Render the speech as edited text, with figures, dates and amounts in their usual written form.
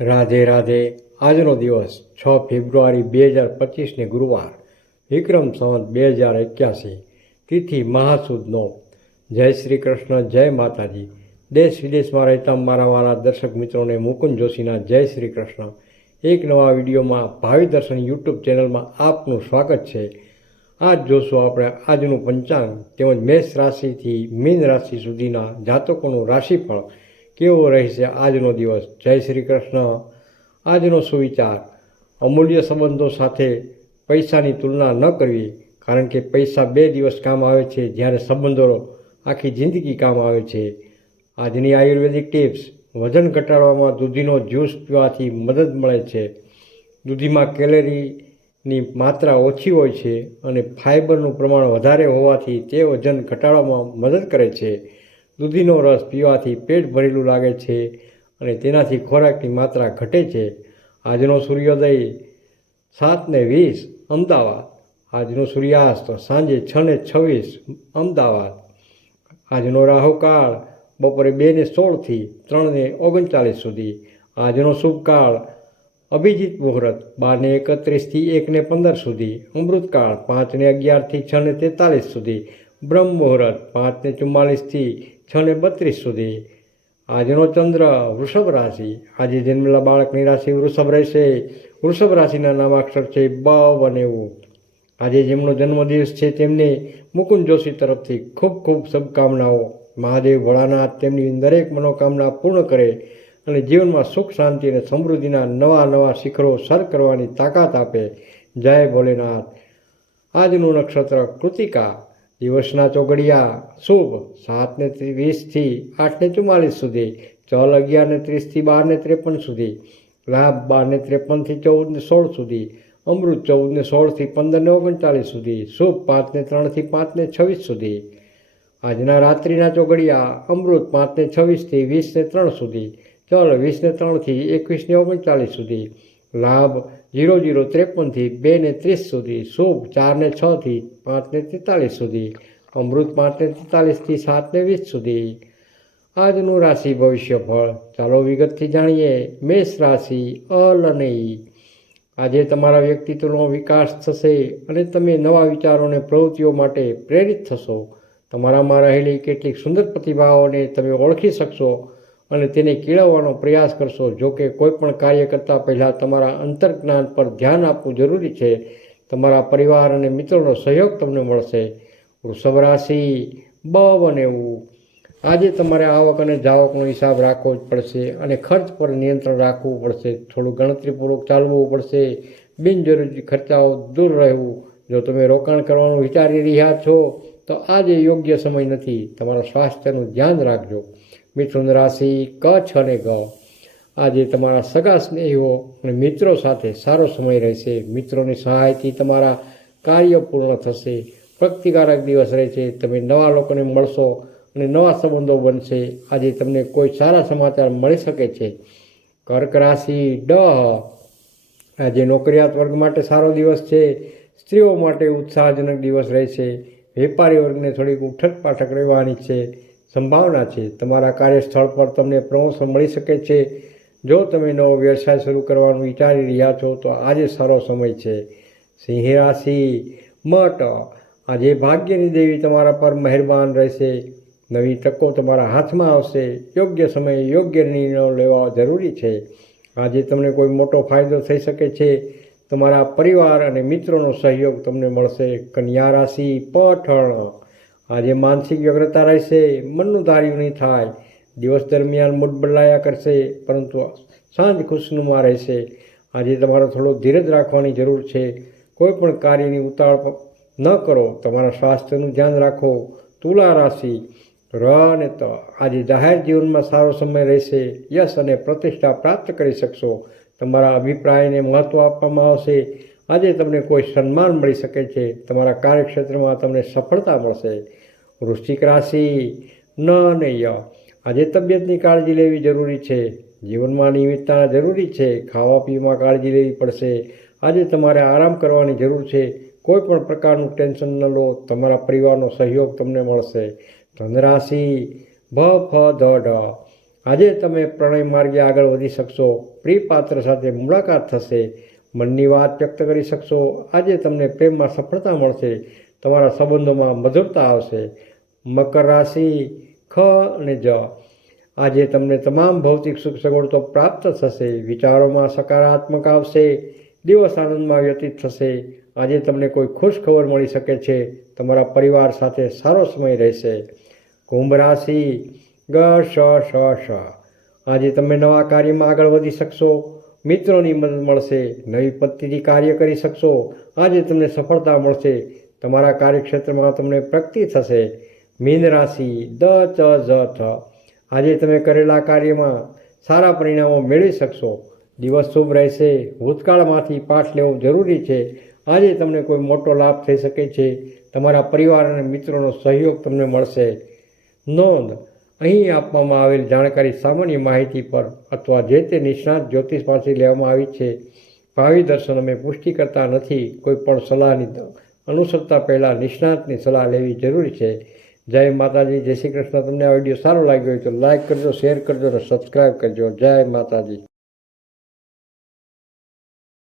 રાધે રાધે. આજનો દિવસ 6 ફેબ્રુઆરી 2025ને ગુરુવાર, વિક્રમ સંવત 2081, તિથિ મહાસુદનો. જય શ્રી કૃષ્ણ, જય માતાજી. દેશ વિદેશમાં રહેતા મારા વાલા દર્શક મિત્રોને મુકુંદ જોશીના જય શ્રી કૃષ્ણ. એક નવા વિડીયોમાં ભાવિ દર્શન યુટ્યુબ ચેનલમાં આપનું સ્વાગત છે. આજ જોશું આપણે આજનું પંચાંગ તેમજ મેષ રાશિથી મીન રાશિ સુધીના જાતકોનું રાશિફળ કેવો રહેશે આજનો દિવસ. જય શ્રી કૃષ્ણ. આજનો સુવિચાર: અમૂલ્ય સંબંધો સાથે પૈસાની તુલના ન કરવી, કારણ કે પૈસા 2 દિવસ કામ આવે છે, જ્યારે સંબંધો આખી જિંદગી કામ આવે છે. આજની આયુર્વેદિક ટિપ્સ: વજન ઘટાડવામાં દૂધીનો જ્યુસ પીવાથી મદદ મળે છે. દૂધીમાં કેલરીની માત્રા ઓછી હોય છે અને ફાઇબરનું પ્રમાણ વધારે હોવાથી તે વજન ઘટાડવામાં મદદ કરે છે. દૂધીનો રસ પીવાથી પેટ ભરેલું લાગે છે અને તેનાથી ખોરાકની માત્રા ઘટે છે. આજનો સૂર્યોદય 7:20 અમદાવાદ. આજનો સૂર્યાસ્ત સાંજે 6:26 અમદાવાદ. આજનો રાહુકાળ બપોરે 2:16 થી 3:39 સુધી. આજનો શુભકાળ અભિજીત મુહૂર્ત 12:31 થી 1:15 સુધી. અમૃતકાળ 5:11 થી 6:43 સુધી. બ્રહ્મ મુહૂર્ત 5:44 થી 6:32 સુધી. આજનો ચંદ્ર વૃષભ રાશિ. આજે જન્મેલા બાળકની રાશિ વૃષભ રહેશે. વૃષભ રાશિના નામાક્ષર છે બ અને ઉ. આજે જેમનો જન્મદિવસ છે તેમને મુકુંદ જોશી તરફથી ખૂબ ખૂબ શુભકામનાઓ. મહાદેવ ભોળાનાથ તેમની દરેક મનોકામના પૂર્ણ કરે અને જીવનમાં સુખ, શાંતિ અને સમૃદ્ધિના નવા શિખરો સર કરવાની તાકાત આપે. જય ભોલેનાથ. આજનું નક્ષત્ર કૃતિકા. દિવસના ચોઘડિયા: શુભ 7:20 થી 8:44 સુધી. ચલ 11:30 થી 12:53 સુધી. લાભ 12:53 થી 14:16 સુધી. અમૃત 14:16 થી 15:39 સુધી. શુભ 5:03 થી 5:26 સુધી. આજના રાત્રિના ચોઘડિયા: અમૃત 5:26 થી 20:03 સુધી. ચલ 20:03 થી 21:39 સુધી. લાભ 00:53 થી 2:30 સુધી. શુભ 4:06 થી 5:43 સુધી. અમૃત 5:43 થી 7:20 સુધી. આજનું રાશિ ભવિષ્ય ફળ ચાલો વિગતથી જાણીએ. મેષ રાશિ: અલ અને ઈ. આજે તમારા વ્યક્તિત્વનો વિકાસ થશે અને તમે નવા વિચારોને પ્રવૃત્તિઓ માટે પ્રેરિત થશો. તમારામાં રહેલી કેટલીક સુંદર પ્રતિભાઓને તમે ઓળખી શકશો અને તેને કેળવવાનો પ્રયાસ કરશો. જો કે કોઈ પણ કાર્ય કરતાં પહેલાં તમારા અંતર્જ્ઞાન પર ધ્યાન આપવું જરૂરી છે. તમારા પરિવાર અને મિત્રોનો સહયોગ તમને મળશે. વૃષભ રાશિ બ અને ઉ. આજે તમારે આવક અને જાવકનો હિસાબ રાખવો જ પડશે અને ખર્ચ પર નિયંત્રણ રાખવું પડશે. થોડું ગણતરીપૂર્વક ચાલવું પડશે. બિનજરૂરી ખર્ચાઓ દૂર રહેવું. જો તમે રોકાણ કરવાનું વિચારી રહ્યા છો તો આજે યોગ્ય સમય નથી. તમારા સ્વાસ્થ્યનું ધ્યાન રાખજો. મિથુન રાશિ કચ્છ અને ગ. આજે તમારા સગા સ્નેહીઓ અને મિત્રો સાથે સારો સમય રહેશે. મિત્રોની સહાયથી તમારા કાર્ય પૂર્ણ થશે. પ્રગતિકારક દિવસ રહેશે. તમે નવા લોકોને મળશો અને નવા સંબંધો બનશે. આજે તમને કોઈ સારા સમાચાર મળી શકે છે. કર્ક રાશિ ડ. આજે નોકરિયાત વર્ગ માટે સારો દિવસ છે. સ્ત્રીઓ માટે ઉત્સાહજનક દિવસ રહેશે. વેપારી વર્ગને થોડીક ઉઠક પાઠક રહેવાની છે સંભાવના છે. તમારા કાર્યસ્થળ પર તમને પ્રમોશન મળી શકે છે. જો તમે નવો વ્યવસાય શરૂ કરવાનું વિચારી રહ્યા છો તો આજે સારો સમય છે. સિંહ રાશિ મટ. આજે ભાગ્યની દેવી તમારા પર મહેરબાન રહેશે. નવી તકો તમારા હાથમાં આવશે. યોગ્ય સમયે યોગ્ય નિર્ણયો લેવા જરૂરી છે. આજે તમને કોઈ મોટો ફાયદો થઈ શકે છે. તમારા પરિવાર અને મિત્રોનો સહયોગ તમને મળશે. કન્યા રાશિ પઠણ. આજે માનસિક વ્યગ્રતા રહેશે. મનનું ધાર્યું નહીં થાય. દિવસ દરમિયાન મૂડ બદલાયા કરશે, પરંતુ સાંજ ખુશનુમા રહેશે. આજે તમારે થોડો ધીરજ રાખવાની જરૂર છે. કોઈ પણ કાર્યની ઉતાવળ ન કરો. તમારા સ્વાસ્થ્યનું ધ્યાન રાખો. તુલા રાશિ ર અને ત. આજે જાહેર જીવનમાં સારો સમય રહેશે. યશ અને પ્રતિષ્ઠા પ્રાપ્ત કરી શકશો. તમારા અભિપ્રાયને મહત્ત્વ આપવામાં આવશે. આજે તમને કોઈ સન્માન મળી શકે છે. તમારા કાર્યક્ષેત્રમાં તમને સફળતા મળશે. વૃશ્ચિક રાશિ ન અને ય. આજે તબિયતની કાળજી લેવી જરૂરી છે. જીવનમાં નિયમિતતા જરૂરી છે. ખાવા પીવામાં કાળજી લેવી પડશે. આજે તમારે આરામ કરવાની જરૂર છે. કોઈ પણ પ્રકારનું ટેન્શન ન લો. તમારા પરિવારનો સહયોગ તમને મળશે. ધન રાશિ ભ ફ ધ ઢ. આજે તમે પ્રણય માર્ગે આગળ વધી શકશો, પ્રિય પાત્ર સાથે મુલાકાત થશે, મનની વાત વ્યક્ત કરી શકશો, આજે તમને પ્રેમમાં સફળતા મળશે, તમારા સંબંધોમાં મધુરતા આવશે. મકર રાશિ ખ અને જ, આજે તમને તમામ ભૌતિક સુખ સગવડતો પ્રાપ્ત થશે, વિચારોમાં સકારાત્મક આવશે, દિવસ આનંદમાં વ્યતીત થશે. આજે તમને કોઈ ખુશ ખબર મળી શકે છે, તમારા પરિવાર સાથે સારો સમય રહેશે. કુંભ રાશિ ગ શ શ શ, આજે તમે નવા કાર્યમાં આગળ વધી શકશો, મિત્રોની મદદ મળશે, નવી પદ્ધતિથી કાર્ય કરી શકશો, આજે તમને સફળતા મળશે, તમારા કાર્યક્ષેત્રમાં તમને પ્રગતિ થશે. મીન રાશિ દ ચ જ થ, આજે તમે કરેલા કાર્યમાં સારા પરિણામો મેળવી શકશો, દિવસ શુભ રહેશે, ભૂતકાળમાંથી પાઠ લેવો જરૂરી છે, આજે તમને કોઈ મોટો લાભ થઈ શકે છે, તમારા પરિવાર અને મિત્રોનો સહયોગ તમને મળશે. નોંધ: અહીં આપવામાં આવેલ જાણકારી સામાન્ય માહિતી પર અથવા જે તે નિષ્ણાત જ્યોતિષ પાસેથી લેવામાં આવી છે. ભાવિ દર્શન અમે પુષ્ટિ કરતા નથી. કોઈ પણ સલાહની અનુસરતા પહેલાં નિષ્ણાતની સલાહ લેવી જરૂરી છે. જય માતાજી, જય શ્રી કૃષ્ણ. તમને આ વિડીયો સારો લાગ્યો હોય તો લાઈક કરજો, શેર કરજો અને સબસ્ક્રાઈબ કરજો. જય માતાજી.